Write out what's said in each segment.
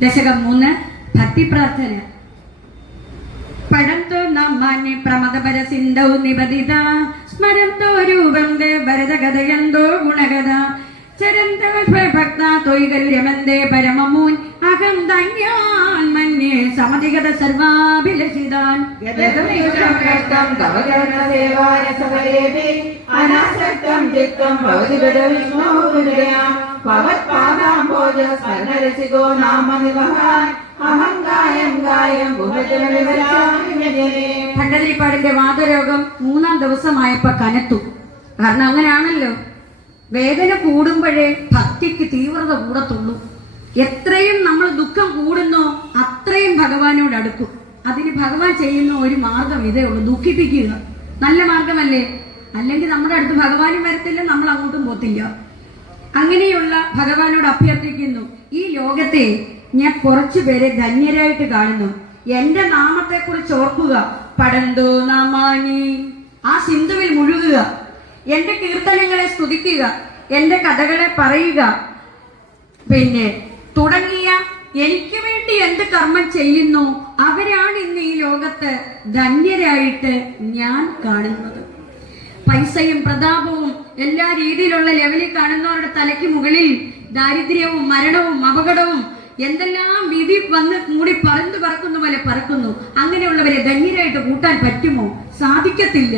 ദശകം മൂന്ന് ഭക്തി പ്രാർത്ഥന. പഴന്തോ നമ്മാന്യ പ്രമദപര സിന്ധൗ നിപതിത സ്മരന്തോ രൂപം വരദഗതയന്തോ ഗുണഗത. ചരന്തോ ഭക്ത തൊയ്കരുരമന്തേ പരമമൂൻ അഹം ധന്യാൻ മന്യേ സമധിഗത സർവാഭിലഷിതാൻ. ഗതമിഷ്ടം വാദരോഗം തവ സകലേപി അനാസക്തം ചിത്തം ഭവതി ഭവത്പാദാംബോജ നാമ നിവഹാൻ. ഭണ്ടതിരിപ്പാടിന്റെ വാതരോഗം മൂന്നാം ദിവസമായപ്പോ കനത്തു. കാരണം അങ്ങനെയാണല്ലോ. വേദന കൂടുമ്പോഴേ ഭക്തിക്ക് തീവ്രത കൂടത്തുള്ളൂ. എത്രയും നമ്മൾ ദുഃഖം കൂടുന്നോ അടുക്കും അതിന് ഭഗവാൻ ചെയ്യുന്ന ഒരു മാർഗം ഇതേ ഉള്ളൂ. ദുഃഖിപ്പിക്കുക. നല്ല മാർഗമല്ലേ? അല്ലെങ്കിൽ നമ്മുടെ അടുത്ത് ഭഗവാനും വരത്തില്ല നമ്മൾ അങ്ങോട്ടും പോത്തില്ല. അങ്ങനെയുള്ള ഭഗവാനോട് അഭ്യർത്ഥിക്കുന്നു ഈ ലോകത്തെ ഞാൻ കുറച്ചു പേരെ ധന്യരായിട്ട് കാണുന്നു. എന്റെ നാമത്തെ കുറിച്ച് ഓർക്കുക. പടന്തോ നാമാനി ആ സിന്ധുവിൽ മുഴുകുക. എന്റെ കീർത്തനങ്ങളെ സ്തുതിക്കുക. എന്റെ കഥകളെ പറയുക. പിന്നെ തുടങ്ങിയ എനിക്ക് വേണ്ടി എന്ത് കർമ്മം ചെയ്യുന്നു? അവരാണ് ഇന്ന് ഈ ലോകത്ത് ധന്യരായിട്ട് ഞാൻ കാണുന്നത്. പൈസയും പ്രതാപവും എല്ലാ രീതിയിലുള്ള ലെവലിൽ കാണുന്നവരുടെ തലയ്ക്ക് മുകളിൽ ദാരിദ്ര്യവും മരണവും അപകടവും എന്തെല്ലാം വിധി വന്ന് മൂടി പറന്നു പറക്കുന്ന പോലെ പറക്കുന്നു. അങ്ങനെയുള്ളവരെ ധന്യരായിട്ട് കൂട്ടാൻ പറ്റുമോ? സാധിക്കത്തില്ല.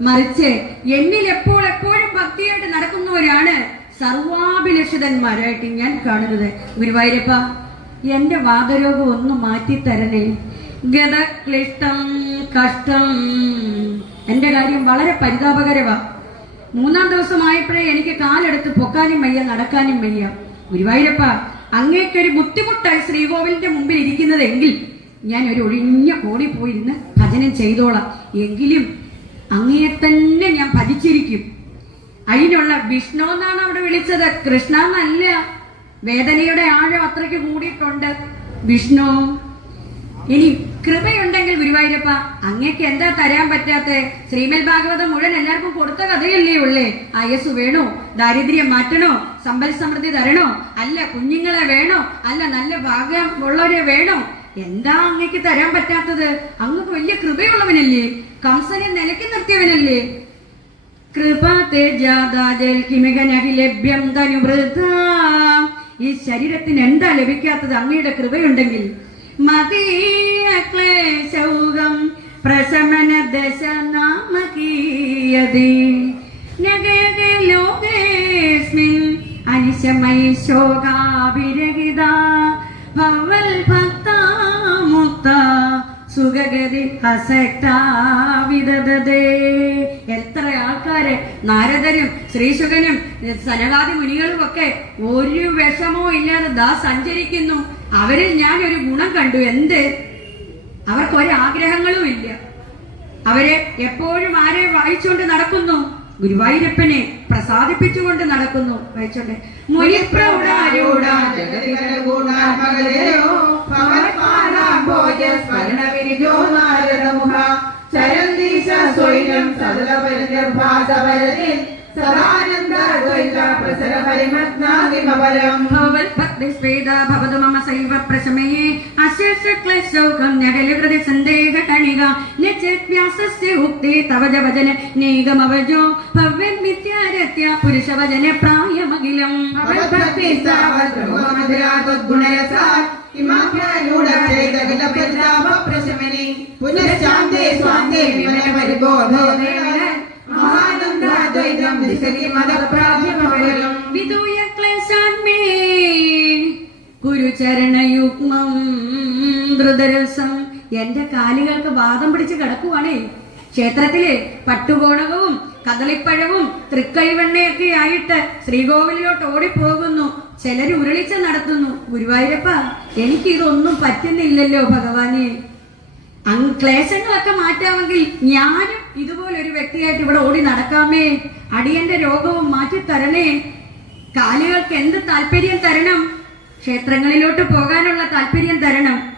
മറിച്ച് എന്നിൽ എപ്പോൾ എപ്പോഴും ഭക്തിയായിട്ട് നടക്കുന്നവരാണ് സർവാഭിലഷിതന്മാരായിട്ട് ഞാൻ കാണുന്നത്. ഗുരുവായൂരപ്പ എന്റെ വാദരോഗം ഒന്ന് മാറ്റിത്തരണേ ഗതക്ലിഷ്ടം കഷ്ടം. എന്റെ കാര്യം വളരെ പരിതാപകരമാ. മൂന്നാം ദിവസമായപ്പോഴേ എനിക്ക് കാലെടുത്ത് പൊക്കാനും വയ്യ നടക്കാനും വയ്യ. ഗുരുവായൂരപ്പ അങ്ങേക്കൊരു ബുദ്ധിമുട്ടായി ശ്രീകോവിലിന്റെ മുമ്പിൽ ഇരിക്കുന്നതെങ്കിൽ ഞാൻ ഒരു ഒഴിഞ്ഞ കോടി പോയിരുന്ന് ഭജനം ചെയ്തോളാം. എങ്കിലും അങ്ങയെ തന്നെ ഞാൻ ഭജിച്ചിരിക്കും. അതിനുള്ള വിഷ്ണു എന്നാണ് അവിടെ വിളിച്ചത്. കൃഷ്ണ എന്നല്ല. വേദനയുടെ ആഴം അത്രയ്ക്ക് കൂടിയിട്ടുണ്ട്. വിഷ്ണു ഇനി കൃപയുണ്ടെങ്കിൽ ഗുരുവായൂരപ്പ അങ്ങക്ക് എന്താ തരാൻ പറ്റാത്ത? ശ്രീമൽ ഭാഗവതം മുഴുവൻ എല്ലാവർക്കും കൊടുത്ത കഥയല്ലേ ഉള്ളേ? ആയസ് വേണോ? ദാരിദ്ര്യം മാറ്റണോ? സമ്പൽ സമൃദ്ധി തരണോ? അല്ല കുഞ്ഞുങ്ങളെ വേണോ? അല്ല നല്ല ഭാഗം ഉള്ളവരെ വേണോ? എന്താ അങ്ങക്ക് തരാൻ പറ്റാത്തത്? അങ്ങക്ക് വലിയ കൃപയുള്ളവനല്ലേ? കംസനെ നിലക്കി നിർത്തിയവനല്ലേ? കൃപ തേജാദാജൽക്കിമികനഹി ലഭ്യം തനുവൃത ഈ ശരീരത്തിന് എന്താ ലഭിക്കാത്തത് അങ്ങയുടെ കൃപയുണ്ടെങ്കിൽ മതീയ ക്ലേശൗകം പ്രശമന ദശ നാമകീയതി. ലോകേസ്മിൻ അനിശമൈ ശോകാഭിരഹിത സുഖഗതി അസക്താവിദതേ എത്ര ആൾക്കാര് നാരദരും ശ്രീശുഖനും സനകാദി മുനികളും ഒക്കെ ഒരു വിഷമോ ഇല്ലാതെ ദാ സഞ്ചരിക്കുന്നു. അവരിൽ ഞാൻ ഒരു ഗുണം കണ്ടു. എന്ത്? അവർക്ക് ഒരു ആഗ്രഹങ്ങളും ഇല്ല. അവരെ എപ്പോഴും ആരെ വായിച്ചുകൊണ്ട് നടക്കുന്നു? ഗുരുവായൂരപ്പനെ പ്രസാദിപ്പിച്ചുകൊണ്ട് നടക്കുന്നു. വായിച്ചോട്ടെ മുനിപ്രൗഢാരൂഢ ജഗതികരഗുണാത്മകതയോ ഭവത്പാദാംബോജ സ്മരണവിരിജോ നാരദമുഖ. ചരന്തീശ സ്വൈരം സദല പരിനിർഭാസപരതിൽ സദാനന്ദദ്വൈത പ്രസര പരിമഗ്നാദിമപരം ഭവത്ഭക്തിസ്വേദ ഭവതു മമ സൈവ പ്രശമയേ. അശേഷ ക്ലേശൗകം ഞകലകൃതി സന്ദേഹ കണിക നിശ്ചിത്യാസസ്യ ഉക്തി തവ ജവജന നീഗമവജോ ഭവ്യൻ മിഥ്യാരത്യ പുരുഷ വചന പ്രായമഖിലം ഭവത്ഭക്തി സാവദ്ഗുണരസാത് പ്രശമനി പുനഃശാന്തേ സ്വാന്തേ വിമല പരിബോധോ. മഹാനന്ദാദ്വൈതം ദിശതി മതപ്രാഭ്യമവലം വിദൂയ ക്ലേശാന്മേ. കുരുചരണയുഗ്മം ദ്രുതരസം എന്റെ കാലുകൾക്ക് വാദം പിടിച്ച് കിടക്കുവാണേ. ക്ഷേത്രത്തിലെ പട്ടുകോണകവും കദളിപ്പഴവും തൃക്കൈവെണ്ണയൊക്കെ ആയിട്ട് ശ്രീകോവിലിലോട്ട് ഓടിപ്പോകുന്നു. ചിലർ ഉരുളിച്ച നടത്തുന്നു. ഗുരുവായൂരപ്പ എനിക്കിതൊന്നും പറ്റുന്നില്ലല്ലോ ഭഗവാനെ. അങ് ക്ലേശങ്ങളൊക്കെ മാറ്റാമെങ്കിൽ ഞാനും ഇതുപോലൊരു വ്യക്തിയായിട്ട് ഇവിടെ ഓടി നടക്കാമേ. അടിയന്റെ രോഗവും മാറ്റി തരണേ കാലുകൾക്ക് എന്ത് താല്പര്യം തരണം? ക്ഷേത്രങ്ങളിലോട്ട് പോകാനുള്ള താല്പര്യം തരണം.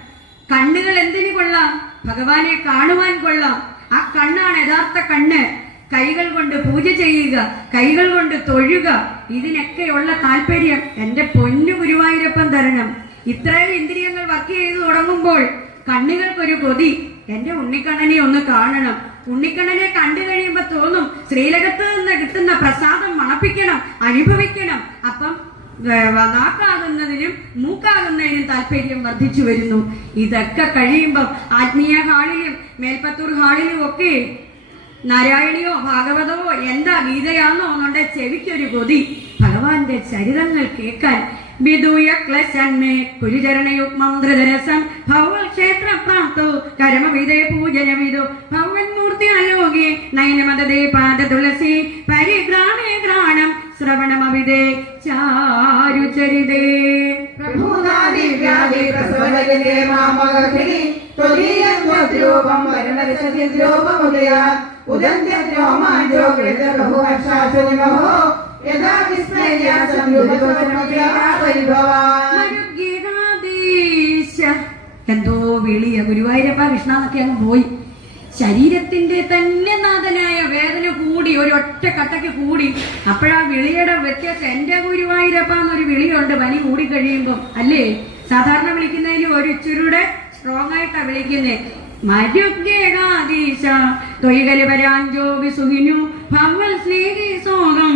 കണ്ണുകൾ എന്തിനു കൊള്ളാം? ഭഗവാനെ കാണുവാൻ കൊള്ളാം. ആ കണ്ണാണ് യഥാർത്ഥ കണ്ണ്. കൈകൾ കൊണ്ട് പൂജ ചെയ്യുക കൈകൾ കൊണ്ട് തൊഴുക ഇതിനൊക്കെയുള്ള താല്പര്യം എന്റെ പൊന്നു ഗുരുവായൂരപ്പം തരണം. ഇത്രയും ഇന്ദ്രിയങ്ങൾ വർക്ക് ചെയ്ത് തുടങ്ങുമ്പോൾ കണ്ണുകൾക്കൊരു കൊതി. എന്റെ ഉണ്ണിക്കണ്ണനെ ഒന്ന് കാണണം. ഉണ്ണിക്കണ്ണനെ കണ്ടു കഴിയുമ്പോ തോന്നും ശ്രീലകത്ത് നിന്ന് കിട്ടുന്ന പ്രസാദം മണപ്പിക്കണം അനുഭവിക്കണം. അപ്പം നാക്കാകുന്നതിനും മൂക്കാകുന്നതിനും താല്പര്യം വർദ്ധിച്ചു വരുന്നു. ഇതൊക്കെ കഴിയുമ്പോൾ ആത്മീയ ഹാളിലും മേൽപ്പത്തൂർ ഹാളിലും ഒക്കെ നാരായണിയോ ഭാഗവതമോ എന്താ ഗീതയാണോ എന്നുണ്ടെ ചെവിക്കൊരു കൊതി. ഭഗവാന്റെ ചരിതങ്ങൾ കേൾക്കാൻ വിദൂയ ക്ലശന്മേ കുരുചരണയുഗ്മം ധൃതരസം ഭവൽ ക്ഷേത്ര പ്രാപ്തോ. കരമവിദേ പൂജന വിദു ഭവൻ മൂർത്തി അലോകെ നയനമതേ പാദ തുളസി പരിഗ്രാമേ ഗ്രാണം ശ്രവണമവിദേ ചാരുചരിതേ. പ്രഭൂതാദിവ്യാധി പ്രസവജനേ മാമഗഹിനി ത്വദീയം എന്തോ വിളിയ ഗുരുവായൂരപ്പ കൃഷ്ണ എന്നൊക്കെ അങ്ങ് പോയി. ശരീരത്തിന്റെ തന്നെ നാഥനായ വേദന കൂടി ഒരു ഒറ്റ കൂടി. അപ്പോഴാ വിളിയുടെ വ്യത്യാസം. എന്റെ ഗുരുവായൂരപ്പ എന്നൊരു വിളിയുണ്ട് പനി കൂടി കഴിയുമ്പോ. അല്ലേ? സാധാരണ വിളിക്കുന്നതിൽ ഒരു ഇച്ചിരിയുടെ സ്ട്രോങ് ആയിട്ടാ വിളിക്കുന്നേ. മരുഗേകാദീശ തൊയ്കലിപരാഞ്ചോ സുഹിനു ഭവൽ സ്നേഹി സോഹം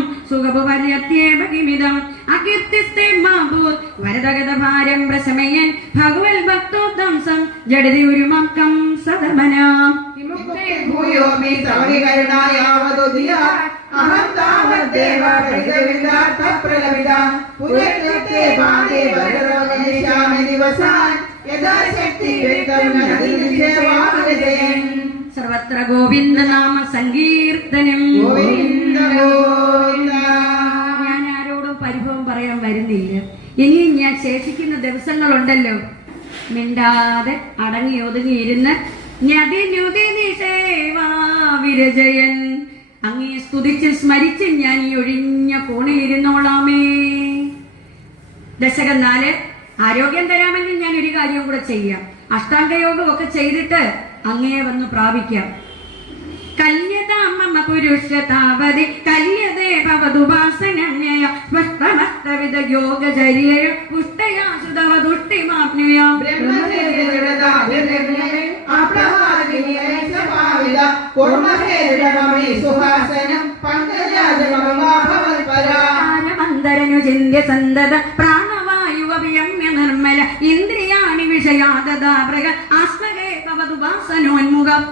പര്യത്യേ ഭഗിമിതം അകീർത്തിസ്തേ മാഭൂത് വരദഗത ഭാരം പ്രശമയൻ ഭഗവൽ ഭക്തോദ്ധംസം ജഡതി ഉരുമക്കം സദമനാം വിമുക്തേ ഭൂയോ മേ സവഹികരുണായാവതുദിയ അഹം താവദ്ദേവ പ്രജവിദാർത്ഥ പ്രലവിത പുരത്യത്തെ പാദേ വരദവനിഷ്യാമി ദിവസാൻ യഥാ ശക്തി വ്യക്തം നദിനിഷേവാവിജയൻ സർവത്ര ഗോവിന്ദ നാമ സങ്കീർത്തനം. ഞാൻ ആരോടും പരിഭവം പറയാൻ വരുന്നില്ല. ഇനി ഞാൻ ശേഷിക്കുന്ന ദിവസങ്ങളുണ്ടല്ലോ. മിണ്ടാതെ അടങ്ങി ഒതുങ്ങിയിരുന്ന് വിരജയൻ. അങ്ങേ സ്തുതിച്ച് സ്മരിച്ച് ഞാൻ ഈ ഒഴിഞ്ഞ കോണിലിരുന്നോളാമേ. ദശകം നാല് ആരോഗ്യം തരാമെങ്കിൽ ഞാൻ ഒരു കാര്യം കൂടെ ചെയ്യാം. അഷ്ടാംഗയോഗം ഒക്കെ ചെയ്തിട്ട് അങ്ങേ വന്ന് പ്രാപിക്കാം. കല്യതാമമ അന്തരനു ചിന്യ സന്തത ഇന്ദ്രിയാണി വിഷയാദാപ്രക ആസ്മകേ ഭവതുപാസനോന്മുഖം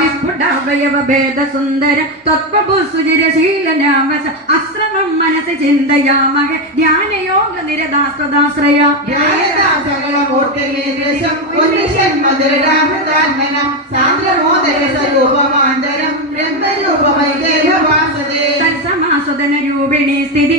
വിസ്ഫുടാവയവ ഭേദ സുന്ദര തത്വഭൂസുചിരശീലനാമസ അശ്രമം മനസ് ചിന്തയാമഹ. ധ്യാനയോഗ നിരദാസ്വദാശ്രയ സ്വരൂപം രൂപമൈ ദേഹവാസനേ തത്സമാസുതന രൂപിണി സ്ഥിതി